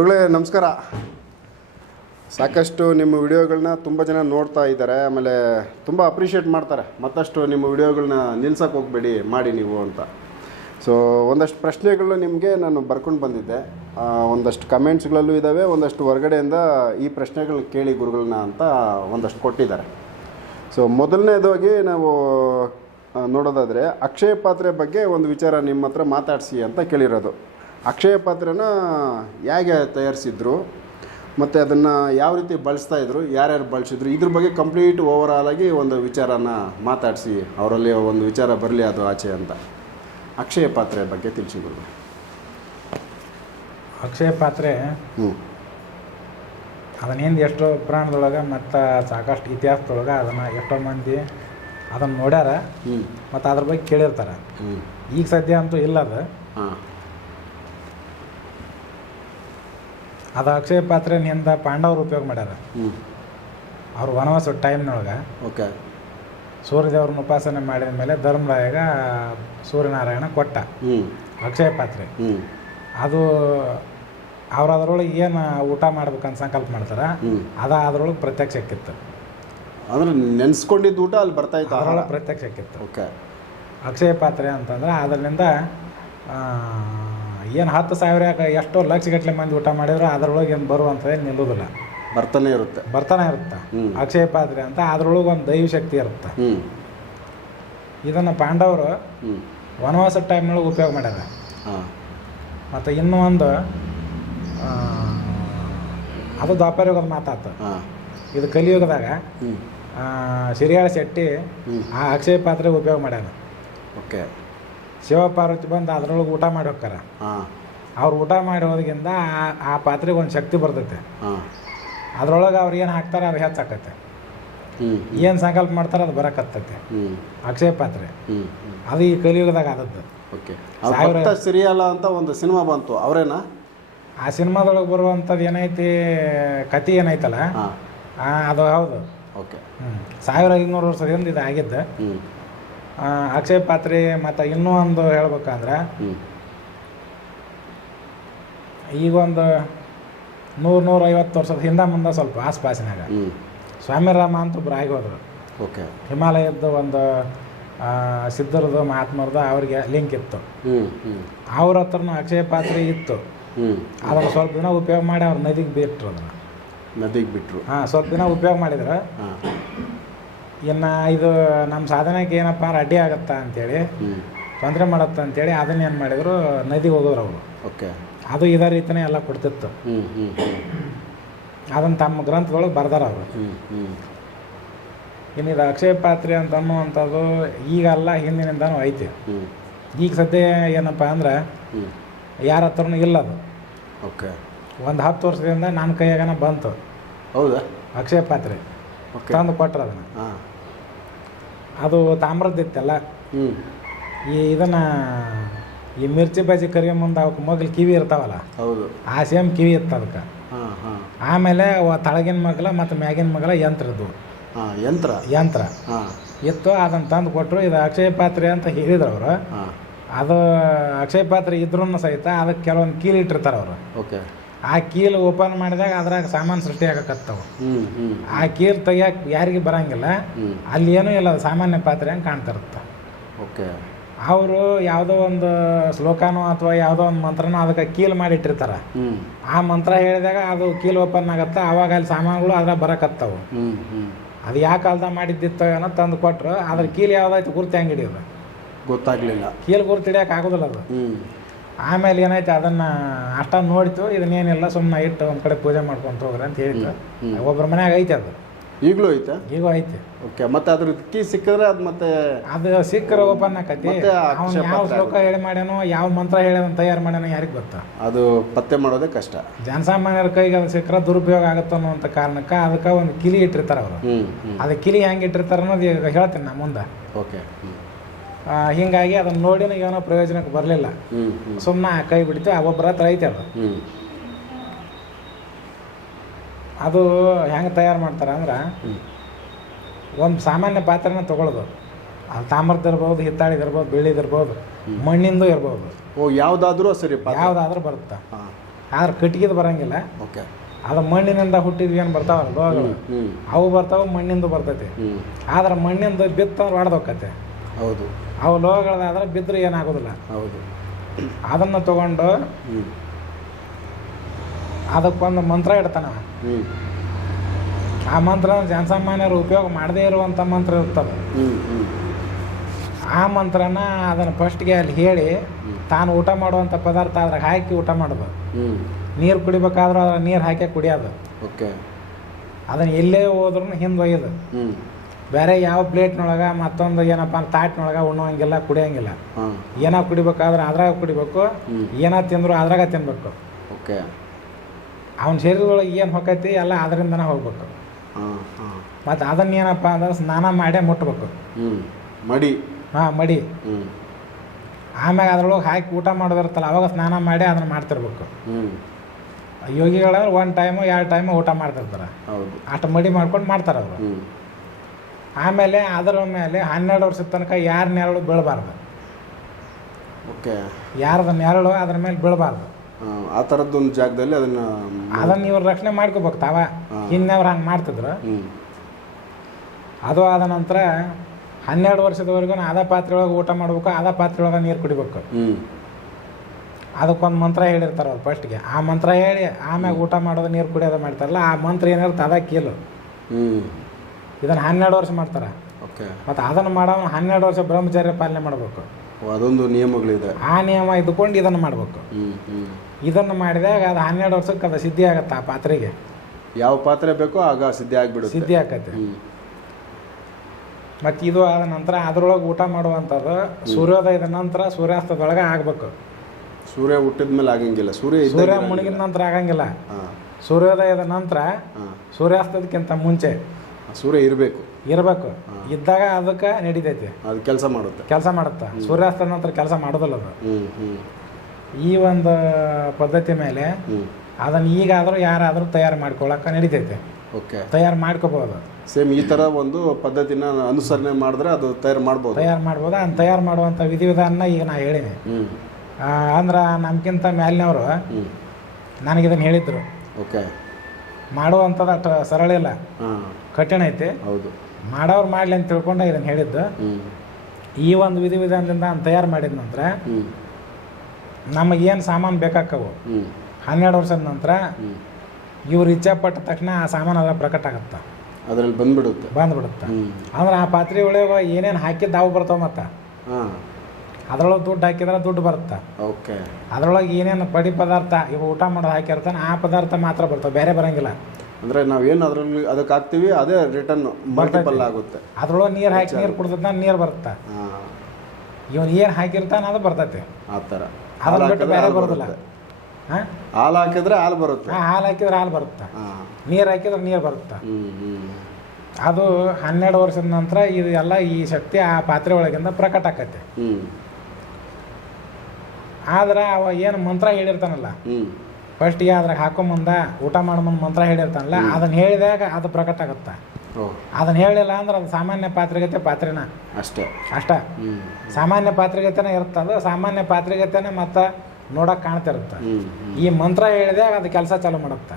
ಗುರುಗಳೇ, ನಮಸ್ಕಾರ. ಸಾಕಷ್ಟು ನಿಮ್ಮ ವಿಡಿಯೋಗಳನ್ನ ತುಂಬ ಜನ ನೋಡ್ತಾ ಇದ್ದಾರೆ. ಆಮೇಲೆ ತುಂಬ ಅಪ್ರಿಷಿಯೇಟ್ ಮಾಡ್ತಾರೆ. ಮತ್ತಷ್ಟು ನಿಮ್ಮ ವಿಡಿಯೋಗಳನ್ನ ನಿಲ್ಸಕ್ಕೆ ಹೋಗಬೇಡಿ, ಮಾಡಿ ನೀವು ಅಂತ. ಸೊ ಒಂದಷ್ಟು ಪ್ರಶ್ನೆಗಳು ನಿಮಗೆ ನಾನು ಬರ್ಕೊಂಡು ಬಂದಿದ್ದೆ. ಒಂದಷ್ಟು ಕಮೆಂಟ್ಸ್ಗಳಲ್ಲೂ ಇದ್ದಾವೆ ಒಂದಷ್ಟು ಹೊರಗಡೆಯಿಂದ ಈ ಪ್ರಶ್ನೆಗಳು ಕೇಳಿ ಗುರುಗಳನ್ನ ಅಂತ ಒಂದಷ್ಟು ಕೊಟ್ಟಿದ್ದಾರೆ. ಸೊ ಮೊದಲನೇದಾಗಿ ನಾವು ನೋಡೋದಾದರೆ ಅಕ್ಷಯ ಪಾತ್ರೆ ಬಗ್ಗೆ ಒಂದು ವಿಚಾರ ನಿಮ್ಮ ಹತ್ರ ಮಾತಾಡಿಸಿ ಅಂತ ಕೇಳಿರೋದು. ಅಕ್ಷಯ ಪಾತ್ರೆನ ಹೇಗೆ ತಯಾರಿಸಿದ್ರು ಮತ್ತು ಅದನ್ನು ಯಾವ ರೀತಿ ಬಳಸ್ತಾ ಇದ್ರು ಯಾರ್ಯಾರು ಬಳಸಿದ್ರು ಇದ್ರ ಬಗ್ಗೆ ಕಂಪ್ಲೀಟ್ ಓವರ್ ಆಗಿ ಒಂದು ವಿಚಾರನ ಮಾತಾಡಿಸಿ ಅವರಲ್ಲಿ ಒಂದು ವಿಚಾರ ಬರಲಿ ಅದು ಆಚೆ ಅಂತ. ಅಕ್ಷಯ ಪಾತ್ರೆ ಬಗ್ಗೆ ತಿಳಿಸಿ ಗುರು. ಅಕ್ಷಯ ಪಾತ್ರೆ ಹ್ಞೂ ಅದನ್ನೇನು ಎಷ್ಟೋ ಪುರಾಣದೊಳಗೆ ಮತ್ತು ಸಾಕಷ್ಟು ಇತಿಹಾಸದೊಳಗೆ ಅದನ್ನು ಎಷ್ಟೋ ಮಂದಿ ಅದನ್ನು ನೋಡ್ಯಾರ. ಹ್ಞೂ ಮತ್ತು ಅದ್ರ ಬಗ್ಗೆ ಕೇಳಿರ್ತಾರೆ. ಈಗ ಸದ್ಯ ಅಂತೂ ಇಲ್ಲ ಅದು ಹಾಂ ಅದು ಅಕ್ಷಯ ಪಾತ್ರೆನಿಂದ ಪಾಂಡವರು ಉಪಯೋಗ ಮಾಡ್ಯಾರ. ಅವ್ರು ವನವಾಸ ಟೈಮ್ನೊಳಗೆ ಓಕೆ. ಸೂರ್ಯದೇವ್ರನ್ನ ಉಪಾಸನೆ ಮಾಡಿದ ಮೇಲೆ ಧರ್ಮರಾಯಗ ಸೂರ್ಯನಾರಾಯಣ ಕೊಟ್ಟ ಅಕ್ಷಯ ಪಾತ್ರೆ. ಅದು ಅವ್ರು ಅದರೊಳಗೆ ಏನು ಊಟ ಮಾಡ್ಬೇಕಂತ ಸಂಕಲ್ಪ ಮಾಡ್ತಾರೆ ಅದ ಅದ್ರೊಳಗೆ ಪ್ರತ್ಯಕ್ಷ ಇತ್ತು. ಅಂದ್ರೆ ನೆನೆಸ್ಕೊಂಡಿದ್ದ ಊಟ ಅಲ್ಲಿ ಬರ್ತಾ ಇತ್ತು ಅದರೊಳಗೆ ಪ್ರತ್ಯಕ್ಷ ಆಕ್ಕಿತ್ತು ಓಕೆ. ಅಕ್ಷಯ ಪಾತ್ರೆ ಅಂತಂದ್ರೆ ಅದರಿಂದ ಏನು ಹತ್ತು ಸಾವಿರ ಎಷ್ಟೋ ಲಕ್ಷ ಗಟ್ಟಲೆ ಮಂದಿ ಊಟ ಮಾಡಿದ್ರೆ ಅದರೊಳಗೆ ಏನು ಬರುವಂಥದ್ದು ನಿಲ್ಲುವುದಿಲ್ಲ ಬರ್ತಾನೆ ಇರುತ್ತೆ. ಬರ್ತಾನೆ ಇರುತ್ತೆ. ಅಕ್ಷಯ ಪಾತ್ರೆ ಅಂತ ಅದರೊಳಗೆ ಒಂದು ದೈವ ಶಕ್ತಿ ಇರುತ್ತೆ. ಇದನ್ನು ಪಾಂಡವರು ವನವಾಸ ಟೈಮ್ನೊಳಗೆ ಉಪಯೋಗ ಮಾಡ್ಯಾರ. ಹಾಂ. ಮತ್ತು ಇನ್ನೂ ಒಂದು ಅದು ದ್ವಾಪರಯುಗದ ಮಾತಾತು. ಹಾಂ. ಇದು ಕಲಿಯುಗದಾಗ ಸಿರಿಯಾಳ ಶೆಟ್ಟಿ ಆ ಅಕ್ಷಯ ಪಾತ್ರೆ ಉಪಯೋಗ ಮಾಡ್ಯಾನ. ಓಕೆ. ಶಿವಪಾರ್ವತಿ ಬಂದು ಅದ್ರೊಳಗೆ ಊಟ ಮಾಡಿ ಹೋಗ್ತಾರೆ. ಹಾಂ. ಅವ್ರು ಊಟ ಮಾಡಿ ಹೋದ್ರಿಂದ ಆ- ಪಾತ್ರೆಗೆ ಒಂದು ಶಕ್ತಿ ಬರ್ತೈತೆ. ಹಾಂ. ಅದ್ರೊಳಗೆ ಅವ್ರು ಏನು ಹಾಕ್ತಾರೆ ಅದು ಹೆಚ್ಚಾಕತ್ತೆ ಏನು ಸಂಕಲ್ಪ ಮಾಡ್ತಾರೆ ಅದು ಬರಕತ್ತೈತೆ ಅಕ್ಷಯ ಪಾತ್ರೆ. ಅದು ಈ ಕಲಿಯುಗದಾಗ ಆದದ್ದು. ಓಕೆ. ಸಾವಿರ- ಸಿರಿಯಲ್ಲ ಅಂತ ಒಂದು ಸಿನಿಮಾ ಬಂತು. ಅವರೇನಾ? ಆ ಸಿನಿಮಾದೊಳಗೆ ಬರುವಂಥದ್ದು ಏನೈತಿ ಕತಿ ಏನೈತಲ್ಲ ಅದು ಹೌದು. ಓಕೆ. ಹ್ಞೂ ಸಾವಿರ ಐನೂರು ವರ್ಷದಿಂದ ಇದು ಆಗಿದ್ದು ಅಕ್ಷಯ ಪಾತ್ರೆ ಮತ್ತು ಇನ್ನೂ ಒಂದು ಹೇಳ್ಬೇಕಂದ್ರೆ ಈಗೊಂದು ಈಗ ಒಂದು ನೂರು ನೂರೈವತ್ತು ವರ್ಷದ ಹಿಂದೆ ಮುಂದೆ ಸ್ವಲ್ಪ ಆಸ್ಪಾಸಿನಾಗ ಸ್ವಾಮಿ ರಾಮ ಅಂತ ಒಬ್ರು ಆಗಿ ಹೋದ್ರು ಓಕೆ. ಹಿಮಾಲಯದ್ದು ಒಂದು ಸಿದ್ಧರದು ಮಹಾತ್ಮರದು ಅವ್ರಿಗೆ ಲಿಂಕ್ ಇತ್ತು. ಅವ್ರ ಹತ್ರನೂ ಅಕ್ಷಯ ಪಾತ್ರೆ ಇತ್ತು. ಅದನ್ನು ಸ್ವಲ್ಪ ದಿನ ಉಪಯೋಗ ಮಾಡಿ ಅವ್ರ ನದಿಗೆ ಬಿಟ್ರು ಅದನ್ನು. ನದಿಗೆ ಬಿಟ್ಟರು ಹಾಂ ಸ್ವಲ್ಪ ದಿನ ಉಪಯೋಗ ಮಾಡಿದ್ರೆ. ಇನ್ನು ಇದು ನಮ್ಮ ಸಾಧನೆಗೆ ಏನಪ್ಪ ಅಂದ್ರೆ ಅಡ್ಡಿ ಆಗತ್ತಾ ಅಂತೇಳಿ ತೊಂದರೆ ಮಾಡತ್ತೆ ಅಂತೇಳಿ ಅದನ್ನ ಏನು ಮಾಡಿದ್ರು ನದಿಗೆ ಹೋಗೋರು ಅವರು. ಓಕೆ. ಅದು ಇದೇ ರೀತಿನೇ ಎಲ್ಲ ಕೊಡ್ತಿತ್ತು. ಅದನ್ನು ತಮ್ಮ ಗ್ರಂಥದೊಳಗೆ ಬರ್ದಾರ ಅವರು. ಇನ್ನು ಇದು ಅಕ್ಷಯ ಪಾತ್ರೆ ಅಂತ ಅನ್ನುವಂಥದ್ದು ಈಗಲ್ಲ ಹಿಂದಿನಿಂದನೂ ಐತಿ. ಈಗ ಸದ್ಯ ಏನಪ್ಪ ಅಂದ್ರೆ ಯಾರ ಹತ್ರನೂ ಇಲ್ಲ ಅದು. ಓಕೆ. ಒಂದು ಹತ್ತು ವರ್ಷದಿಂದ ನನ್ನ ಕೈಯಾಗನ ಬಂತು. ಹೌದಾ? ಅಕ್ಷಯ ಪಾತ್ರೆ. ಓಕೆ. ತಂದು ಕೊಟ್ರು ಅದನ್ನು. ಅದು ತಾಮ್ರದ್ದಿತ್ತಲ್ಲ ಈ ಇದನ್ನ ಈ ಮಿರ್ಚಿ ಬಜ್ಜಿ ಕರಿಯ ಮುಂದೆ ಅವಕ್ಕೆ ಮೊಗ್ಲು ಕಿವಿ ಇರ್ತಾವಲ್ಲ? ಹೌದು. ಆ ಸೇಮ್ ಕಿವಿ ಇತ್ತು ಅದಕ್ಕೆ. ಆಮೇಲೆ ಅವ ತಳಗಿನ ಮಗಲ ಮತ್ತು ಮ್ಯಾಗಿನ ಮಗಲ ಯಂತ್ರದ್ದು ಯಂತ್ರ. ಯಂತ್ರ. ಹಾಂ. ಇತ್ತು ಅದನ್ನು ತಂದು ಕೊಟ್ಟರು ಇದು ಅಕ್ಷಯ ಪಾತ್ರೆ ಅಂತ ಹೇಳಿದ್ರು ಅವರು. ಅದು ಅಕ್ಷಯ ಪಾತ್ರೆ ಇದ್ರೂ ಸಹಿತ ಅದಕ್ಕೆ ಕೆಲವೊಂದು ಕೀಲಿ ಇಟ್ಟಿರ್ತಾರೆ ಅವರು. ಓಕೆ. ಆ ಕೀಲು ಓಪನ್ ಮಾಡಿದಾಗ ಅದ್ರಾಗ ಸಾಮಾನು ಸೃಷ್ಟಿ ಆಗಕತ್ತವು. ಆ ಕೀಲ್ ತೆಗಿಯಕ್ಕೆ ಯಾರಿಗೆ ಬರಂಗಿಲ್ಲ. ಅಲ್ಲಿ ಏನೂ ಇಲ್ಲ ಸಾಮಾನ್ಯ ಪಾತ್ರೆ ಹಂಗೆ ಕಾಣ್ತಿರುತ್ತೆ. ಓಕೆ. ಅವರು ಯಾವುದೋ ಒಂದು ಶ್ಲೋಕನೋ ಅಥವಾ ಯಾವುದೋ ಒಂದು ಮಂತ್ರನೋ ಅದಕ್ಕೆ ಕೀಲ್ ಮಾಡಿಟ್ಟಿರ್ತಾರೆ. ಆ ಮಂತ್ರ ಹೇಳಿದಾಗ ಅದು ಕೀಲ್ ಓಪನ್ ಆಗತ್ತೆ ಆವಾಗ ಅಲ್ಲಿ ಸಾಮಾನುಗಳು ಅದ್ರಾಗ ಬರಕತ್ತವು. ಅದು ಯಾವ ಕಾಲದಾಗ ಮಾಡಿದ್ದಿತ್ತೋ ಏನೋ ತಂದು ಕೊಟ್ಟರು ಅದ್ರ ಕೀಲ್ ಯಾವ್ದಾಯ್ತು ಗುರ್ತು ಹೆಂಗೆ ಹಿಡಿಯೋದು? ಗೊತ್ತಾಗಲಿಲ್ಲ. ಕೀಲು ಗುರ್ತು ಹಿಡಿಯೋಕೆ ಆಗೋದಿಲ್ಲ ಅದು. ಆಮೇಲೆ ಏನೈತೆ ಅದನ್ನ ಅಷ್ಟ ನೋಡಿತು ಇದನ್ನೇನಿಲ್ಲ ಸುಮ್ಮನೆ ಇಟ್ಟು ಒಂದು ಕಡೆ ಪೂಜೆ ಮಾಡ್ಕೊಂತ ಹೋಗ್ರಿ ಅಂತ ಹೇಳಿದ್ರು. ಒಬ್ಬರ ಮನ್ಯಾಗ ಐತೆ ಅದು. ಈಗಲೂ ಐತೆ? ಈಗೂ ಐತೆ. ಓಕೆ ಮತ್ತೆ ಅದ್ರ ಕೀ ಸಿಕ್ಕಿದ್ರೆ ಅದು ಮತ್ತೆ ಅದು ಸಿಕ್ಕರೆ ಓಪನ್ ಆಕತಿ. ಅವ್ನು ಯಾವ ಶ್ಲೋಕ ಹೇಳಿ ಮಾಡ್ಯಾನೋ ಯಾವ ಮಂತ್ರ ಹೇಳಿ ತಯಾರು ಮಾಡ್ಯಾನೋ ಯಾರಿಗೆ ಗೊತ್ತಾ? ಅದು ಪತ್ತೆ ಮಾಡೋದೇ ಕಷ್ಟ. ಜನಸಾಮಾನ್ಯರ ಕೈಗೆ ಅದು ಸಿಕ್ಕರೆ ದುರುಪಯೋಗ ಆಗುತ್ತೆ ಅನ್ನುವಂಥ ಕಾರಣಕ್ಕೆ ಅದಕ್ಕೆ ಒಂದು ಕಿಲಿ ಇಟ್ಟಿರ್ತಾರೆ ಅವರು. ಅದು ಕಿಲಿ ಹೆಂಗೆ ಇಟ್ಟಿರ್ತಾರೆ ಅನ್ನೋದು ಹೇಳ್ತೀನಿ ನಾ ಮುಂದೆ. ಓಕೆ ಹಿಂಗಾಗಿ ಅದನ್ನ ನೋಡಿನ ಏನೋ ಪ್ರಯೋಜನಕ್ಕೆ ಬರಲಿಲ್ಲ. ಸುಮ್ಮನೆ ಕೈ ಬಿಡ್ತು ಆ ಒಬ್ಬರ ಹತ್ರ ಐತೆ ಅದು. ಅದು ಹೆಂಗೆ ತಯಾರು ಮಾಡ್ತಾರೆ ಅಂದ್ರೆ ಒಂದು ಸಾಮಾನ್ಯ ಪಾತ್ರೆನ ತೊಗೊಳೋದು ಅದು ತಾಮ್ರದ ಇರ್ಬೋದು ಹಿತ್ತಾಳಿದು ಇರ್ಬೋದು ಬೆಳ್ಳಿ ಇರ್ಬೋದು ಮಣ್ಣಿಂದು ಇರ್ಬೋದು. ಓ ಯಾವುದಾದ್ರೂ ಸರಿ ಯಾವುದಾದ್ರೂ ಬರುತ್ತೆ. ಆದ್ರೆ ಕಟ್ಟಿಗೆದು ಬರಂಗಿಲ್ಲ. ಓಕೆ. ಅದು ಮಣ್ಣಿನಿಂದ ಹುಟ್ಟಿದ್ವಿ ಏನು ಬರ್ತಾವಲ್ಲ ಅವು ಬರ್ತಾವೆ ಮಣ್ಣಿಂದು ಬರ್ತೈತಿ. ಆದ್ರೆ ಮಣ್ಣಿಂದ ಬಿತ್ತಂದ್ರೆ ಹೊಡೆದೋಕತ್ತೆ ಹೌದು. ಅವು ಲೋಹಗಳದಾದ್ರೆ ಬಿದ್ದರೆ ಏನಾಗೋದಿಲ್ಲ. ಹೌದು. ಅದನ್ನು ತಗೊಂಡು ಅದಕ್ಕೊಂದು ಮಂತ್ರ ಇಡ್ತಾನ. ಆ ಮಂತ್ರ ಜನಸಾಮಾನ್ಯರು ಉಪಯೋಗ ಮಾಡದೇ ಇರುವಂಥ ಮಂತ್ರ ಇರ್ತದೆ. ಆ ಮಂತ್ರನ ಅದನ್ನು ಫಸ್ಟ್ಗೆ ಅಲ್ಲಿ ಹೇಳಿ ತಾನು ಊಟ ಮಾಡುವಂಥ ಪದಾರ್ಥ ಅದ್ರಾಗ ಹಾಕಿ ಊಟ ಮಾಡೋದು. ನೀರು ಕುಡಿಬೇಕಾದ್ರೂ ಅದ್ರ ನೀರು ಹಾಕಿ ಕುಡಿಯೋದು. ಓಕೆ. ಅದನ್ನು ಎಲ್ಲೇ ಹೋದ್ರೂ ಹಿಂದೆ ಒಯ್ಯೋದು. ಬೇರೆ ಯಾವ ಪ್ಲೇಟ್ನೊಳಗೆ ಮತ್ತೊಂದು ಏನಪ್ಪ ತಾಟ್ನೊಳಗೆ ಉಣ್ಣೋಂಗಿಲ್ಲ ಕುಡಿಯೋಂಗಿಲ್ಲ. ಏನೋ ಕುಡಿಬೇಕಾದ್ರೆ ಅದ್ರಾಗ ಕುಡಿಬೇಕು ಏನ ತಿಂದ್ರು ಅದ್ರಾಗ ತಿನ್ಬೇಕು. ಓಕೆ. ಅವನ ಶರೀರದೊಳಗೆ ಏನು ಹೊಕ್ಕೈತಿ ಎಲ್ಲ ಅದರಿಂದನೇ ಹೋಗ್ಬೇಕು. ಮತ್ತು ಅದನ್ನ ಏನಪ್ಪ ಅಂದ್ರೆ ಸ್ನಾನ ಮಾಡೇ ಮುಟ್ಬೇಕು. ಮಡಿ. ಹಾಂ ಮಡಿ. ಆಮ್ಯಾಗ ಅದ್ರೊಳಗೆ ಹಾಕಿ ಊಟ ಮಾಡೋದಿರ್ತಲ್ಲ ಅವಾಗ ಸ್ನಾನ ಮಾಡಿ ಅದನ್ನು ಮಾಡ್ತಿರ್ಬೇಕು. ಯೋಗಿಗಳಾದ್ರೆ ಒಂದು ಟೈಮು ಎರಡು ಟೈಮು ಊಟ ಮಾಡ್ತಿರ್ತಾರೆ. ಹೌದು. ಅಷ್ಟು ಮಡಿ ಮಾಡ್ಕೊಂಡು ಮಾಡ್ತಾರೆ ಅವರು. ಆಮೇಲೆ ಅದರ ಮೇಲೆ ಹನ್ನೆರಡು ವರ್ಷದ ತನಕ ಯಾರ ನೆರಳು ಬೀಳಬಾರ್ದು. ಓಕೆ. ಯಾರದ ನೆರಳು ಅದ್ರ ಮೇಲೆ ಬೀಳಬಾರ್ದು. ಆ ಥರದ್ದೊಂದು ಜಾಗದಲ್ಲಿ ಅದನ್ನು ಅದನ್ನು ಇವ್ರು ರಕ್ಷಣೆ ಮಾಡ್ಕೋಬೇಕು ತಾವ. ಇನ್ನವ್ರು ಹಂಗೆ ಮಾಡ್ತಿದ್ರು. ಅದು ಆದ ನಂತರ ಹನ್ನೆರಡು ವರ್ಷದವರೆಗೂ ಅದ ಪಾತ್ರೆ ಒಳಗೆ ಊಟ ಮಾಡ್ಬೇಕು ಅದ ಪಾತ್ರೆ ಒಳಗೆ ನೀರು ಕುಡಿಬೇಕು. ಅದಕ್ಕೊಂದು ಮಂತ್ರ ಹೇಳಿರ್ತಾರೆ ಅವ್ರು ಫಸ್ಟ್ಗೆ ಆ ಮಂತ್ರ ಹೇಳಿ ಆಮ್ಯಾಗ ಊಟ ಮಾಡೋದು ನೀರು ಕುಡಿಯೋದು ಮಾಡ್ತಾರಲ್ಲ ಆ ಮಂತ್ರ ಏನಿರುತ್ತೆ ಅದ ಕೀಲು. ಇದನ್ನು ಹನ್ನೆರಡು ವರ್ಷ ಮಾಡ್ತಾರೆ. ಓಕೆ. ಮತ್ತು ಅದನ್ನು ಮಾಡೋ ಹನ್ನೆರಡು ವರ್ಷ ಬ್ರಹ್ಮಚರ್ಯ ಪಾಲನೆ ಮಾಡಬೇಕು. ಅದೊಂದು ಅದೊಂದು ನಿಯಮಗಳಿದೆ. ಆ ನಿಯಮ ಇದ್ಕೊಂಡು ಇದನ್ನು ಮಾಡಬೇಕು. ಇದನ್ನು ಮಾಡಿದಾಗ ಅದು ಹನ್ನೆರಡು ವರ್ಷಕ್ಕೆ ಅದು ಸಿದ್ಧಿ ಆಗತ್ತೆ ಆ ಪಾತ್ರೆಗೆ? ಯಾವ ಪಾತ್ರೆ ಬೇಕೋ ಆಗ ಸಿದ್ಧಿ ಆಗಿಬಿಡುತ್ತೆ. ಸಿದ್ಧಿ ಆಗತ್ತೆ. ಮತ್ತು ಇದು ಆದ ನಂತರ ಅದರೊಳಗೆ ಊಟ ಮಾಡುವಂಥದ್ದು ಸೂರ್ಯೋದಯದ ನಂತರ ಸೂರ್ಯಾಸ್ತದೊಳಗೆ ಆಗಬೇಕು. ಸೂರ್ಯ ಹುಟ್ಟಿದ ಮೇಲೆ ಆಗಂಗಿಲ್ಲ. ಸೂರ್ಯ ಸೂರ್ಯ ಮುಳುಗಿದ ನಂತರ ಆಗಂಗಿಲ್ಲ. ಸೂರ್ಯೋದಯದ ನಂತರ ಸೂರ್ಯಾಸ್ತದಕ್ಕಿಂತ ಮುಂಚೆ. ಸೂರ್ಯ ಇರಬೇಕು. ಇರಬೇಕು. ಇದ್ದಾಗ ಅದಕ್ಕೆ ನಡಿತೈತಿ. ಅದು ಕೆಲಸ ಮಾಡುತ್ತೆ. ಕೆಲಸ ಮಾಡುತ್ತೆ? ಸೂರ್ಯಾಸ್ತ ನಂತರ ಕೆಲಸ ಮಾಡೋದಿಲ್ಲ ಅದು? ಈ ಒಂದು ಪದ್ಧತಿ ಮೇಲೆ ಅದನ್ನ ಈಗಾದರೂ ಯಾರಾದರೂ ತಯಾರು ಮಾಡ್ಕೊಳಕ್ಕೆ ನಡೀತೈತೆ. ಓಕೆ. ತಯಾರು ಮಾಡ್ಕೋಬಹುದು ಸೇಮ್ ಈ ಥರ ಒಂದು ಪದ್ಧತಿನ ಅನುಸರಣೆ ಮಾಡಿದ್ರೆ ಅದು ತಯಾರು ಮಾಡ್ಬೋದು. ತಯಾರು ಮಾಡ್ಬೋದು. ಅದನ್ನ ತಯಾರು ಮಾಡುವಂಥ ವಿಧಿವಿಧಾನ ಈಗ ನಾ ಆ, ಅಂದ್ರೆ ನಮ್ಗಿಂತ ಮೇಲಿನವರು ನನಗೆ ನನಗಿದನ್ನು ಹೇಳಿದ್ರು. ಓಕೆ. ಮಾಡುವಂಥದ್ದು ಅಷ್ಟು ಸರಳ ಇಲ್ಲ. ಹಾಂ. ಕಠಿಣ ಐತೆ. ಹೌದು. ಮಾಡೋರು ಮಾಡಲಿ ಅಂತ ತಿಳ್ಕೊಂಡ ಇದನ್ನ ಹೇಳಿದ್ದು. ಈ ಒಂದು ವಿಧಿವಿಧಾನದಿಂದ ನಾನು ತಯಾರು ಮಾಡಿದ ನಂತರ ನಮಗೇನು ಸಾಮಾನು ಬೇಕಾಕವು ಹನ್ನೆರಡು ವರ್ಷದ ನಂತರ ಇವ್ರು ಇಚ್ಛೆ ಪಟ್ಟ ತಕ್ಷಣ ಆ ಸಾಮಾನು ಅದ ಪ್ರಕಟ ಆಗತ್ತೆ? ಅದರಲ್ಲಿ ಬಂದ್ಬಿಡುತ್ತೆ. ಬಂದ್ಬಿಡುತ್ತೆ? ಅಂದ್ರೆ ಆ ಪಾತ್ರೆ ಒಳಗೆ ಏನೇನು ಹಾಕಿದ್ದು ಅವು ಬರ್ತಾವೆ ಮತ್ತೆ? ಅದ್ರೊಳಗೆ ದುಡ್ಡು ಹಾಕಿದ್ರೆ ದುಡ್ಡು ಬರುತ್ತೆ? ಓಕೆ. ಅದ್ರೊಳಗೆ ಏನೇನು ಪಡಿ ಪದಾರ್ಥ ಇವು ಊಟ ಮಾಡೋದು ಹಾಕಿರ್ತಾನೆ ಆ ಪದಾರ್ಥ ಮಾತ್ರ ಬರ್ತಾವೆ ಬೇರೆ ಬರಂಗಿಲ್ಲ. ಅಂದರೆ ನಾವೇನು ಅದರಲ್ಲಿ ಅದಕ್ಕೆ ಹಾಕ್ತೀವಿ ಅದೇ ರಿಟರ್ನ್ ಮಲ್ಟಿಪಲ್ ಆಗುತ್ತೆ. ಅದ್ರೊಳಗೆ ನೀರು ಹಾಕಿ ನೀರು ಕುಡ್ದ ನೀರು ಬರುತ್ತೆ. ಇವನ್ ಏನು ಹಾಕಿರ್ತಾನೆ ಅದು ಬರ್ತೈತೆ. ಆ ಥರ. ಹಾಲು ಹಾಕಿದ್ರೆ ಹಾಲು ಬರೋದಿಲ್ಲ. ಬರುತ್ತೆ. ಹಾಂ? ಹಾಲು ಹಾಕಿದ್ರೆ ಹಾಲು ಬರುತ್ತೆ. ಹಾಲು ಹಾಕಿದ್ರೆ ಹಾಲು ಬರುತ್ತೆ? ನೀರು ಹಾಕಿದ್ರೆ ನೀರು ಬರುತ್ತೆ? ಅದು ಹನ್ನೆರಡು ವರ್ಷದ ನಂತರ ಇದು ಎಲ್ಲ ಈ ಶಕ್ತಿ ಆ ಪಾತ್ರೆ ಒಳಗಿಂದ ಪ್ರಕಟ ಆಕೈತೆ. ಆದ್ರೆ ಅವ ಏನು ಮಂತ್ರ ಹೇಳಿರ್ತಾನಲ್ಲ ಫಸ್ಟಿಗೆ ಅದ್ರಾಗ ಹಾಕೋ ಮುಂದೆ ಊಟ ಮಾಡೋ ಮುಂದೆ ಮಂತ್ರ ಹೇಳಿರ್ತಾನಲ್ಲ ಅದನ್ನ ಹೇಳಿದಾಗ ಅದು ಪ್ರಕಟ ಆಗುತ್ತೆ? ಅದನ್ನ ಹೇಳಿಲ್ಲ ಅಂದ್ರೆ ಅದು ಸಾಮಾನ್ಯ ಪಾತ್ರಗತೆ ಪಾತ್ರೆನ? ಅಷ್ಟೇ. ಅಷ್ಟ? ಸಾಮಾನ್ಯ ಪಾತ್ರೆಗತೆನೇ ಇರ್ತದೆ ಸಾಮಾನ್ಯ ಪಾತ್ರೆಗತೆನೇ ಮತ್ತೆ ನೋಡಕ್ಕೆ ಕಾಣ್ತಿರುತ್ತೆ. ಈ ಮಂತ್ರ ಹೇಳಿದಾಗ ಅದು ಕೆಲಸ ಚಾಲು ಮಾಡುತ್ತೆ?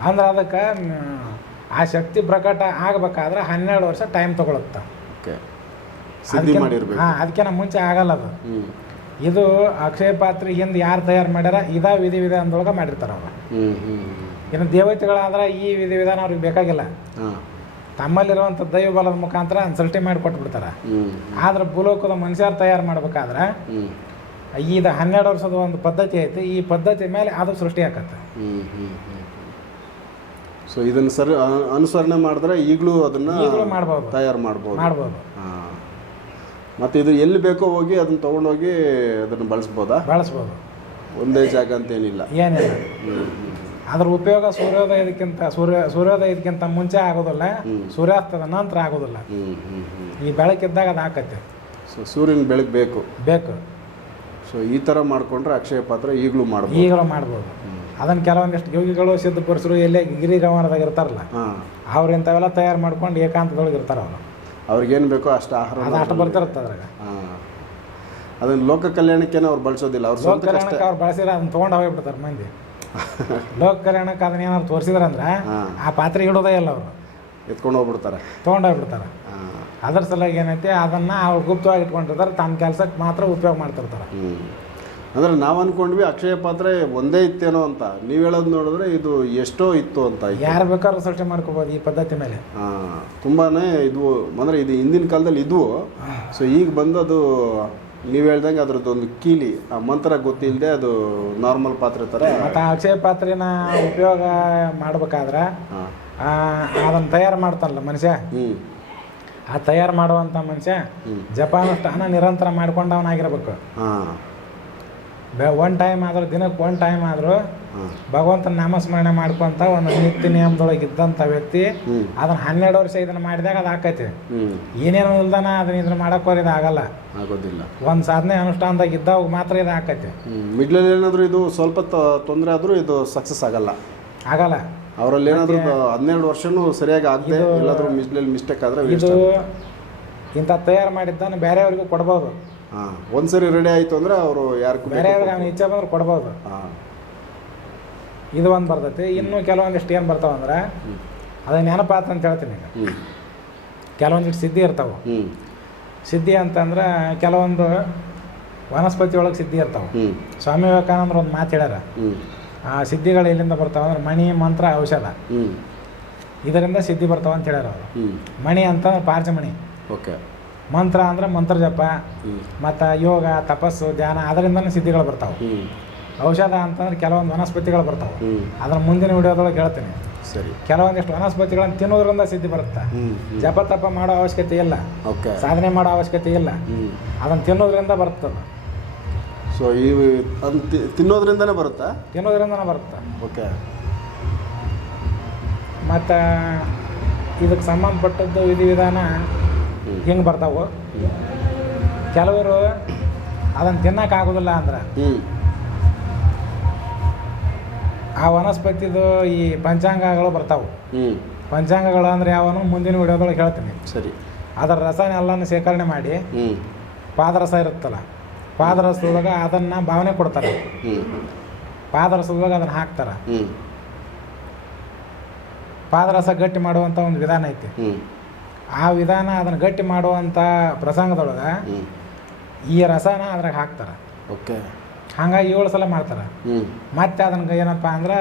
ಅಂದ್ರ ಅದಕ್ಕೆ ಆ ಶಕ್ತಿ ಪ್ರಕಟ ಆಗಬೇಕಾದ್ರೆ ಹನ್ನೆರಡು ವರ್ಷ ಟೈಮ್ ತಗೊಳುತ್ತೆ? ಹಾಂ ಅದಕ್ಕಿಂತ ಮುಂಚೆ ಆಗಲ್ಲ ಅದು. ಇದು ಅಕ್ಷಯ ಪಾತ್ರ ಹಿಂದೆ ಯಾರು ತಯಾರು ಮಾಡ್ಯಾರ? ಇದ ವಿಧಿ ವಿಧಾನದೊಳಗೆ ಮಾಡಿರ್ತಾರ ಅವ್ರು. ಇನ್ನು ದೇವತೆಗಳಾದ್ರೆ ಈ ವಿಧಿ ವಿಧಾನ ಅವ್ರಿಗೆ ಬೇಕಾಗಿಲ್ಲ. ತಮ್ಮಲ್ಲಿರುವಂತ ತಮ್ಮಲ್ಲಿರುವಂಥ ದೈವ ಬಲದ ಮುಖಾಂತರ ಅನ್ಸಲ್ಟಿ ಮಾಡಿ ಕೊಟ್ಬಿಡ್ತಾರೆ. ಆದ್ರೆ ಭೂಲೋಕದ ಮನುಷ್ಯರು ತಯಾರು ಮಾಡ್ಬೇಕಾದ್ರೆ ಈದ ಇದು ಹನ್ನೆರಡು ವರ್ಷದ ಒಂದು ಪದ್ಧತಿ ಐತಿ. ಈ ಪದ್ಧತಿ ಮೇಲೆ ಅದು ಸೃಷ್ಟಿ ಆಕತ್ತೆ. ಸೊ ಇದನ್ನು ಸರಿ ಅನುಸರಣೆ ಮಾಡಿದ್ರೆ ಈಗಲೂ ಅದನ್ನು ಮಾಡ್ಬೋದು. ತಯಾರು ಮಾಡ್ಬೋದು. ಮಾಡ್ಬೋದು. ಮತ್ತು ಇದು ಎಲ್ಲಿ ಬೇಕೋ ಹೋಗಿ ಅದನ್ನ ತೊಗೊಂಡೋಗಿ ಅದನ್ನು ಬಳಸ್ಬೋದಾ? ಬಳಸ್ಬೋದು. ಒಂದೇ ಜಾಗ ಅಂತ ಏನಿಲ್ಲ. ಏನಿಲ್ಲ ಅದ್ರ ಉಪಯೋಗ ಸೂರ್ಯೋದಯದಕ್ಕಿಂತ ಸೂರ್ಯ ಸೂರ್ಯೋದಯದಕ್ಕಿಂತ ಮುಂಚೆ ಆಗೋದಿಲ್ಲ. ಸೂರ್ಯಾಸ್ತದ ನಂತರ ಆಗೋದಿಲ್ಲ. ಹ್ಞೂ ಹ್ಞೂ ಹ್ಞೂ ಈ ಬೆಳಕಿದ್ದಾಗ ಅದು ಹಾಕತ್ತೆ ಸೊ ಸೂರ್ಯನ ಬೆಳಕು ಬೇಕು. ಬೇಕು. ಸೊ ಈ ಥರ ಮಾಡಿಕೊಂಡ್ರೆ ಅಕ್ಷಯ ಪಾತ್ರ ಈಗಲೂ ಮಾಡ್ಬೋದು. ಈಗಲೂ ಮಾಡ್ಬೋದು. ಅದನ್ನು ಕೆಲವೊಂದಿಷ್ಟು ಯೋಗಿಗಳು ಸಿದ್ಧಪಡಿಸರು ಎಲ್ಲೇ ಗಿರಿಗಮನದಾಗ ಇರ್ತಾರಲ್ಲ ಹಾಂ. ಅವ್ರು ಇಂಥವೆಲ್ಲ ತಯಾರು ಮಾಡ್ಕೊಂಡು ಏಕಾಂತದೊಳಗೆ ಇರ್ತಾರೆ ಅವರು. ಅವ್ರಿಗೇನು ಬೇಕೋ ಅಷ್ಟು ಆಹಾರ ಅದು ಬರ್ತಿರುತ್ತೆ ಅದ್ರಾಗ. ಹಾಂ ಅದನ್ನ ಲೋಕ ಕಲ್ಯಾಣಕ್ಕೇನೆ ಅವ್ರು ಬಳಸೋದಿಲ್ಲ ಅವ್ರು ಲೋಕ ಕಷ್ಟ ಕಲ್ಯಾಣಕ್ಕೆ ಅವ್ರು ಬಳಸಿದ್ರೆ ಅದನ್ನ ತೊಗೊಂಡು ಹೋಗ್ಬಿಡ್ತಾರೆ ಮಂದಿ. ಲೋಕ ಕಲ್ಯಾಣಕ್ಕೆ ಅದನ್ನ ಏನಾದ್ರು ತೋರಿಸಿದ್ರಂದ್ರೆ ಅಂದ್ರೆ ಆ ಪಾತ್ರೆ ಇಡೋದೇ ಇಲ್ಲ ಅವರು. ಎತ್ಕೊಂಡು ಹೋಗ್ಬಿಡ್ತಾರೆ. ತೊಗೊಂಡು ಹೋಗ್ಬಿಡ್ತಾರೆ ಹಾಂ. ಅದ್ರ ಸಲುವಾಗಿ ಏನೈತಿ ಅದನ್ನು ಅವ್ರು ಗುಪ್ತವಾಗಿ ಇಟ್ಕೊಂಡಿರ್ತಾರೆ ತಮ್ಮ ಕೆಲಸಕ್ಕೆ ಮಾತ್ರ ಉಪಯೋಗ ಮಾಡ್ತಿರ್ತಾರೆ. ಹ್ಞೂ ಅಂದರೆ ನಾವು ಅಂದ್ಕೊಂಡ್ವಿ ಅಕ್ಷಯ ಪಾತ್ರೆ ಒಂದೇ ಇತ್ತೇನೋ ಅಂತ. ನೀವು ಹೇಳೋದು ನೋಡಿದ್ರೆ ಇದು ಎಷ್ಟೋ ಇತ್ತು ಅಂತ. ಯಾರು ಬೇಕಾದ್ರೂ ಸೃಷ್ಟಿ ಮಾಡ್ಕೋಬೋದು ಈ ಪದ್ಧತಿ ಮೇಲೆ. ಹಾಂ ತುಂಬಾ ಇದು ಅಂದರೆ ಇದು ಹಿಂದಿನ ಕಾಲದಲ್ಲಿ ಇದ್ವು. ಸೊ ಈಗ ಬಂದದು ನೀವು ಹೇಳ್ದಂಗೆ ಅದ್ರದ್ದು ಒಂದು ಕೀಲಿ. ಆ ಮಂತ್ರ ಗೊತ್ತಿಲ್ಲದೆ ಅದು ನಾರ್ಮಲ್ ಪಾತ್ರೆ ಥರ ಮತ್ತು ಆ ಅಕ್ಷಯ ಪಾತ್ರೆನ ಉಪಯೋಗ ಮಾಡ್ಬೇಕಾದ್ರೆ ಅದನ್ನು ತಯಾರು ಮಾಡ್ತಾನಲ್ಲ ಮನುಷ್ಯ? ಹ್ಞೂ ಆ ತಯಾರು ಮಾಡುವಂಥ ಮನುಷ್ಯ ಜಪಾನ ಸ್ಥಾನ ನಿರಂತರ ಮಾಡ್ಕೊಂಡವನಾಗಿರ್ಬೇಕು. ಹಾಂ. ಬೆ ಒನ್ ಟೈಮ್ ಆದರೂ ದಿನಕ್ಕೆ ಒನ್ ಟೈಮ್ ಆದರೂ ಭಗವಂತ ಭಗವಂತನ ನಾಮಸ್ಮರಣೆ ಮಾಡ್ಕೊಂತ ಒಂದು ನಿತ್ಯ ನಿಯಮದೊಳಗೆ ಇದ್ದಂಥ ವ್ಯಕ್ತಿ ಅದನ್ನ ಹನ್ನೆರಡು ವರ್ಷ ಇದನ್ನ ಮಾಡಿದಾಗ ಅದು ಆಕೈತಿ. ಏನೇನು ಇಲ್ದಾನ ಅದನ್ನ ಇದನ್ನ ಮಾಡಕ್ಕೆ ಇದು ಆಗಲ್ಲ. ಆಗೋದಿಲ್ಲ. ಒಂದು ಸಾಧನೆ ಅನುಷ್ಠಾನದಾಗ ಇದ್ದಾಗ ಮಾತ್ರ ಇದು ಆಕೈತಿ. ಮಿಡ್ಲಲ್ಲಿ ಏನಾದರೂ ಇದು ಸ್ವಲ್ಪ ತೊಂದರೆ ಆದರೂ ಇದು ಸಕ್ಸಸ್ ಆಗಲ್ಲ. ಆಗಲ್ಲ. ಅವರಲ್ಲಿ ಏನಾದರೂ ಹನ್ನೆರಡು ವರ್ಷನೂ ಸರಿಯಾಗಿ ಆಗದೆ ಎಲ್ಲಾದರೂ ಮಿಡ್ಲಲ್ಲಿ ಮಿಸ್ಟೇಕ್ ಆದರೆ ಇದು ಇಂಥ ತಯಾರು ಮಾಡಿದ್ದನ್ನು ಬೇರೆಯವ್ರಿಗೂ ಕೊಡ್ಬೋದು. ಹಾಂ ಒಂದ್ಸರಿ ರೆಡಿ ಆಯ್ತು ಅಂದ್ರೆ ಅವರು ಯಾರು ಅವನ ಇಚ್ಛೆ ಬಂದ್ರೆ ಕೊಡ್ಬೋದು. ಹಾಂ. ಇದು ಒಂದು ಬರ್ತೈತಿ. ಇನ್ನು ಕೆಲವೊಂದಿಷ್ಟು ಏನು ಬರ್ತಾವಂದ್ರೆ ಅದು ನೆನಪಾತ ಅಂತ ಹೇಳ್ತೀನಿ ಈಗ. ಹ್ಞೂ ಕೆಲವೊಂದಿಷ್ಟು ಸಿದ್ಧಿ ಇರ್ತಾವೆ. ಹ್ಞೂ ಸಿದ್ಧಿ ಅಂತಂದ್ರೆ ಕೆಲವೊಂದು ವನಸ್ಪತಿ ಒಳಗೆ ಸಿದ್ಧಿ ಇರ್ತಾವೆ. ಹ್ಞೂ ಸ್ವಾಮಿ ವಿವೇಕಾನಂದ್ರ ಒಂದು ಮಾತು ಹೇಳ್ಯಾರ. ಹ್ಞೂ ಆ ಸಿದ್ಧಿಗಳು ಎಲ್ಲಿಂದ ಬರ್ತಾವೆ ಅಂದ್ರೆ ಮಣಿ ಮಂತ್ರ ಔಷಧ. ಹ್ಞೂ ಇದರಿಂದ ಸಿದ್ಧಿ ಬರ್ತಾವೆ ಅಂತ ಹೇಳ್ಯಾರ ಅವರು. ಹ್ಞೂ ಮಣಿ ಅಂತಂದ್ರೆ ಪಾರ್ಚಮಣಿ ಓಕೆ. ಮಂತ್ರ ಅಂದ್ರೆ ಮಂತ್ರ ಜಪ ಮತ್ತು ಯೋಗ ತಪಸ್ಸು ಧ್ಯಾನ ಅದರಿಂದನೇ ಸಿದ್ಧಿಗಳು ಬರ್ತಾವೆ. ಔಷಧ ಅಂತಂದ್ರೆ ಕೆಲವೊಂದು ವನಸ್ಪತಿಗಳು ಬರ್ತಾವೆ. ಅದ್ರ ಮುಂದಿನ ವಿಡಿಯೋದೊಳಗೆ ಹೇಳ್ತೀನಿ. ಸರಿ. ಕೆಲವೊಂದಿಷ್ಟು ವನಸ್ಪತಿಗಳನ್ನು ತಿನ್ನೋದ್ರಿಂದ ಸಿದ್ಧಿ ಬರುತ್ತೆ? ಜಪ ತಪ ಮಾಡೋ ಅವಶ್ಯಕತೆ ಇಲ್ಲ. ಸಾಧನೆ ಮಾಡೋ ಅವಶ್ಯಕತೆ ಇಲ್ಲ. ಅದನ್ನು ತಿನ್ನೋದ್ರಿಂದ ಬರ್ತದೆ. ಸೊ ಈ ಅದು ತಿನ್ನೋದ್ರಿಂದನೇ ಬರುತ್ತಾ? ತಿನ್ನೋದ್ರಿಂದನೇ ಬರುತ್ತೆ? ಓಕೆ. ಮತ್ತು ಇದಕ್ಕೆ ಸಂಬಂಧಪಟ್ಟದ್ದು ವಿಧಿವಿಧಾನ ಹಿಂಗೆ ಬರ್ತಾವೆ? ಕೆಲವರು ಅದನ್ನು ತಿನ್ನೋಕ್ಕಾಗೋದಿಲ್ಲ ಅಂದ್ರೆ ಆ ವನಸ್ಪತಿದು ಈ ಪಂಚಾಂಗಗಳು ಬರ್ತಾವೆ. ಪಂಚಾಂಗಗಳು ಅಂದ್ರೆ ಯಾವನು ಮುಂದಿನ ವಿಡಿಯೋದೊಳಗೆ ಹೇಳ್ತೀನಿ. ಸರಿ. ಅದರ ರಸನೆಲ್ಲನೂ ಶೇಖರಣೆ ಮಾಡಿ ಹ್ಞೂ ಪಾದರಸ ಇರುತ್ತಲ್ಲ ಪಾದರಸದೊಳಗೆ ಅದನ್ನು ಭಾವನೆ ಕೊಡ್ತಾರೆ. ಪಾದರಸದೊಳಗೆ ಅದನ್ನು ಹಾಕ್ತಾರೆ. ಪಾದರಸ ಗಟ್ಟಿ ಮಾಡುವಂಥ ಒಂದು ವಿಧಾನ ಐತಿ. ಆ ವಿಧಾನ ಅದನ್ನು ಗಟ್ಟಿ ಮಾಡುವಂಥ ಪ್ರಸಂಗದೊಳಗೆ ಈ ರಸನ ಅದ್ರಾಗ ಹಾಕ್ತಾರೆ. ಓಕೆ. ಹಂಗಾಗಿ ಏಳು ಸಲ ಮಾಡ್ತಾರೆ. ಮತ್ತೆ ಅದನ್ನ ಏನಪ್ಪ ಅಂದ್ರೆ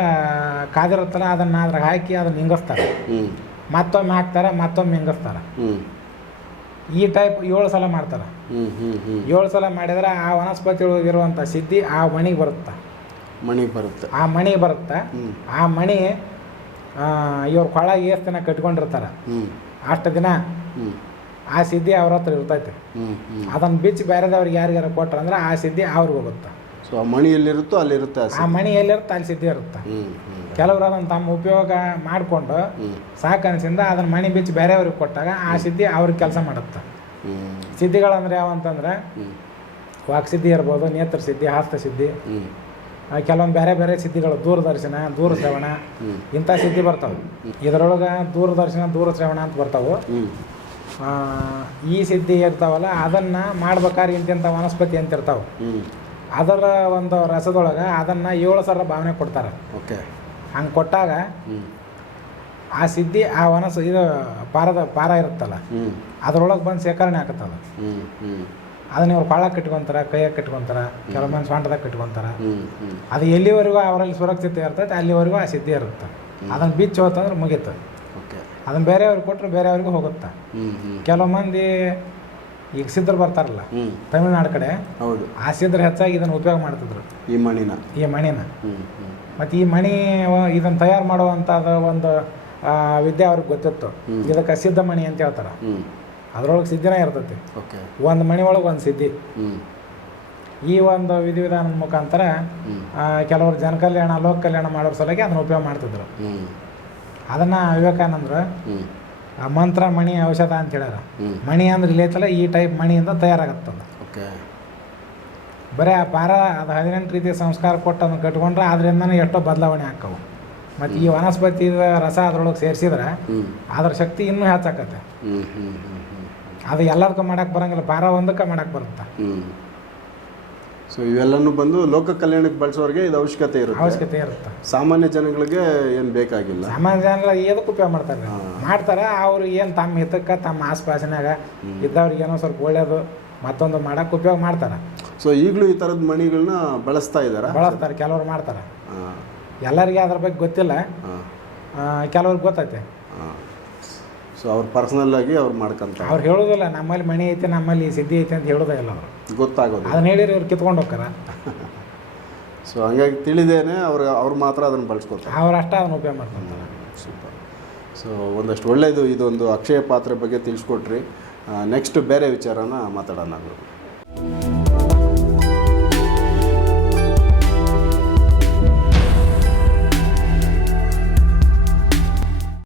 ಕಾದಿರುತ್ತಲ್ಲ ಅದನ್ನು ಅದ್ರಾಗ ಹಾಕಿ ಅದನ್ನ ಹಿಂಗಸ್ತಾರೆ ಮತ್ತೊಮ್ಮೆ ಹಾಕ್ತಾರೆ ಮತ್ತೊಮ್ಮೆ ಹಿಂಗಸ್ತಾರೆ ಈ ಟೈಪ್ ಏಳು ಸಲ ಮಾಡ್ತಾರೆ. ಏಳು ಸಲ ಮಾಡಿದ್ರೆ ಆ ವನಸ್ಪತಿ ಒಳಗಿರುವಂಥ ಸಿದ್ಧಿ ಆ ಮಣಿಗೆ ಬರುತ್ತೆ. ಮಣಿ ಬರುತ್ತೆ. ಆ ಮಣಿ ಬರುತ್ತೆ. ಆ ಮಣಿ ಇವ್ರ ಕೊಳ ಎಷ್ಟು ದಿನ ಕಟ್ಕೊಂಡಿರ್ತಾರೆ ಅಷ್ಟು ದಿನ ಆ ಸಿದ್ಧಿ ಅವ್ರ ಹತ್ರ ಇರ್ತೈತೆ. ಅದನ್ನ ಬಿಚ್ಚಿ ಬೇರೆದವ್ರಿಗೆ ಯಾರಿಗಾರ ಕೊಟ್ರೆ ಅಂದ್ರೆ ಆ ಸಿದ್ಧಿ ಅವ್ರಿಗೆ ಹೋಗುತ್ತೆ. ಸೊ ಆ ಮಣಿ ಎಲ್ಲಿರುತ್ತೋ ಅಲ್ಲಿರುತ್ತೆ ಆ ಮಣಿ ಎಲ್ಲಿರುತ್ತೆ ಅಲ್ಲಿ ಸಿದ್ಧಿ ಇರುತ್ತೆ. ಕೆಲವರು ಅದನ್ನು ತಮ್ಮ ಉಪಯೋಗ ಮಾಡಿಕೊಂಡು ಸಾಕನ್ಸಿಂದ ಅದನ್ನ ಮಣಿ ಬಿಚ್ಚಿ ಬೇರೆಯವ್ರಿಗೆ ಕೊಟ್ಟಾಗ ಆ ಸಿದ್ಧಿ ಅವ್ರಿಗೆ ಕೆಲಸ ಮಾಡುತ್ತೆ. ಸಿದ್ಧಿಗಳಂದ್ರೆ ಯಾವಂತಂದ್ರೆ ವಾಕ್ ವಾಕ್ಸಿದ್ಧಿ ಇರ್ಬೋದು ನೇತ್ರ ಸಿದ್ಧಿ ಹಾಸ್ತ ಸಿದ್ಧಿ. ಕೆಲವೊಂದು ಬೇರೆ ಬೇರೆ ಸಿದ್ಧಿಗಳು ದೂರದರ್ಶನ ದೂರ ಶ್ರವಣ ಇಂಥ ಸಿದ್ಧಿ ಬರ್ತಾವೆ. ಇದರೊಳಗೆ ದೂರದರ್ಶನ ದೂರ ಶ್ರವಣ ಅಂತ ಬರ್ತಾವೆ. ಈ ಸಿದ್ಧಿ ಇರ್ತಾವಲ್ಲ ಅದನ್ನು ಮಾಡ್ಬೇಕಾದ್ರೆ ಇಂತಿಂಥ ವನಸ್ಪತಿ ಅಂತ ಇರ್ತಾವೆ. ಅದರ ಒಂದು ರಸದೊಳಗೆ ಅದನ್ನು ಏಳು ಸಲ ಭಾವನೆ ಕೊಡ್ತಾರೆ. ಓಕೆ. ಹಂಗೆ ಕೊಟ್ಟಾಗ ಆ ಸಿದ್ಧಿ ಆ ವನಸ್ ಇದು ಪಾರದ ಪಾರ ಇರುತ್ತಲ್ಲ ಅದರೊಳಗೆ ಬಂದು ಶೇಖರಣೆ ಹ್ಞೂ ಅದನ್ನ ಇವ್ರು ಪಾಳ ಕಟ್ಕೊಂತಾರ ಕೈಯಾಗ ಕಟ್ಕೊಂತಾರ ಕೆಲವು ಮಂದಿ ಸ್ವಂಟದಾಗ ಕಟ್ಕೊಂತಾರ. ಅದು ಎಲ್ಲಿವರೆಗೂ ಅವರಲ್ಲಿ ಸುರಕ್ಷಿತ ಇರ್ತೈತೆ ಅಲ್ಲಿವರೆಗೂ ಆ ಸಿದ್ಧಿ ಇರುತ್ತೆ. ಅದನ್ನು ಬಿಚ್ಚು ಹೋತಂದ್ರೆ ಮುಗೀತು. ಅದನ್ನ ಬೇರೆಯವ್ರಿಗೆ ಕೊಟ್ಟರೆ ಬೇರೆಯವ್ರಿಗೂ ಹೋಗುತ್ತೆ. ಕೆಲವು ಮಂದಿ ಈಗ ಸಿದ್ಧರು ಬರ್ತಾರಲ್ಲ ತಮಿಳುನಾಡು ಕಡೆ ಹೌದು. ಆ ಸಿದ್ಧರು ಹೆಚ್ಚಾಗಿ ಇದನ್ನು ಉಪಯೋಗ ಮಾಡ್ತಿದ್ರು. ಈ ಮಣಿನ. ಈ ಮಣಿನ. ಮತ್ತು ಈ ಮಣಿ ಇದನ್ನು ತಯಾರು ಮಾಡುವಂಥದ್ದು ಒಂದು ವಿದ್ಯೆ ಅವ್ರಿಗೆ ಗೊತ್ತಿತ್ತು. ಇದಕ್ಕೆ ಸಿದ್ಧ ಮಣಿ ಅಂತ ಹೇಳ್ತಾರೆ. ಅದ್ರೊಳಗೆ ಸಿದ್ಧಿನೇ ಇರ್ತೈತಿ. ಓಕೆ ಒಂದು ಮಣಿ ಒಳಗೆ ಒಂದು ಸಿದ್ಧಿ. ಈ ಒಂದು ವಿಧಿವಿಧಾನದ ಮುಖಾಂತರ ಕೆಲವರು ಜನ ಕಲ್ಯಾಣ ಲೋಕ ಕಲ್ಯಾಣ ಮಾಡೋ ಸಲುವಾಗಿ ಅದನ್ನು ಉಪಯೋಗ ಮಾಡ್ತಿದ್ರು. ಅದನ್ನ ವಿವೇಕಾನಂದರು ಆ ಮಂತ್ರ ಮಣಿ ಔಷಧ ಅಂತ ಹೇಳ್ಯಾರ. ಮಣಿ ಅಂದ್ರೆ ಇಲ್ಲೈತಲ್ಲ ಈ ಟೈಪ್ ಮಣಿಯಿಂದ ತಯಾರಾಗತ್ತದ ಓಕೆ ಬರೀ ಆ ಪಾರ ಅದು ಹದಿನೆಂಟು ರೀತಿಯ ಸಂಸ್ಕಾರ ಕೊಟ್ಟು ಅದನ್ನು ಕಟ್ಕೊಂಡ್ರೆ ಅದರಿಂದನೇ ಎಷ್ಟೋ ಬದಲಾವಣೆ ಆಕ್ಕವು ಮತ್ತು ಈ ವನಸ್ಪತಿ ರಸ ಅದ್ರೊಳಗೆ ಸೇರಿಸಿದ್ರೆ ಅದ್ರ ಶಕ್ತಿ ಇನ್ನೂ ಹೆಚ್ಚಾಕತ್ತೆ. ಅದು ಎಲ್ಲದಕ್ಕೂ ಮಾಡಕ್ಕೆ ಬರಂಗಿಲ್ಲ. ಪಾರ ಒಂದಕ್ಕೆ ಮಾಡಕ್ಕೆ ಬರುತ್ತೆ? ಸೊ ಇವೆಲ್ಲನೂ ಬಂದು ಲೋಕ ಕಲ್ಯಾಣಕ್ಕೆ ಬಳಸೋರಿಗೆ ಇದು ಅವಶ್ಯಕತೆ ಇರುತ್ತೆ. ಅವಶ್ಯಕತೆ ಇರುತ್ತೆ. ಸಾಮಾನ್ಯ ಜನಗಳಿಗೆ ಏನು ಬೇಕಾಗಿಲ್ಲ. ಸಾಮಾನ್ಯ ಜನ ಏನಕ್ಕೆ ಉಪಯೋಗ ಮಾಡ್ತಾರೆ. ಮಾಡ್ತಾರೆ ಅವ್ರು ಏನು ತಮ್ಮ ಹಿತಕ್ಕೆ ತಮ್ಮ ಆಸ್ಪಾಸಿನಾಗ ಇದ್ದವ್ರಿಗೆ ಏನೋ ಸ್ವಲ್ಪ ಒಳ್ಳೇದು ಮತ್ತೊಂದು ಮಾಡಕ್ಕೆ ಉಪಯೋಗ ಮಾಡ್ತಾರೆ. ಸೊ ಈಗಲೂ ಈ ಥರದ ಮಣಿಗಳನ್ನ ಬಳಸ್ತಾ ಇದ್ದಾರೆ? ಬಳಸ್ತಾರೆ ಕೆಲವರು ಮಾಡ್ತಾರೆ. ಎಲ್ಲರಿಗೆ ಅದ್ರ ಬಗ್ಗೆ ಗೊತ್ತಿಲ್ಲ. ಕೆಲವ್ರಿಗೆ ಗೊತ್ತೈತೆ. ಸೊ ಅವ್ರು ಪರ್ಸನಲ್ ಆಗಿ ಅವ್ರು ಮಾಡ್ಕೊಂತ ಅವ್ರು ಹೇಳೋದಿಲ್ಲ ನಮ್ಮಲ್ಲಿ ಮಣಿ ಐತೆ ನಮ್ಮಲ್ಲಿ ಸಿದ್ಧಿ ಐತೆ ಅಂತ ಹೇಳೋದೇ ಇಲ್ಲ ಅವರು. ಗೊತ್ತಾಗೋದು ಅದನ್ನ ಹೇಳಿರಿ ಅವ್ರು ಕಿತ್ಕೊಂಡು ಹೋಗ್ತಾರ. ಸೊ ಹಂಗಾಗಿ ತಿಳಿದೇನೆ ಅವ್ರು ಅವ್ರು ಮಾತ್ರ ಅದನ್ನು ಬಳಸ್ಕೊತಾರೆ. ಅವ್ರು ಅಷ್ಟೇ ಅದನ್ನ ಉಪಯೋಗ ಮಾಡ್ಕೊಂತಾರೆ. ಸೂಪರ್ ಸೊ ಒಂದಷ್ಟು ಒಳ್ಳೆಯದು ಇದೊಂದು ಅಕ್ಷಯ ಪಾತ್ರೆ ಬಗ್ಗೆ ತಿಳಿಸ್ಕೊಟ್ರಿ. ನೆಕ್ಸ್ಟ್ ಬೇರೆ ವಿಚಾರನ ಮಾತಾಡೋಣ.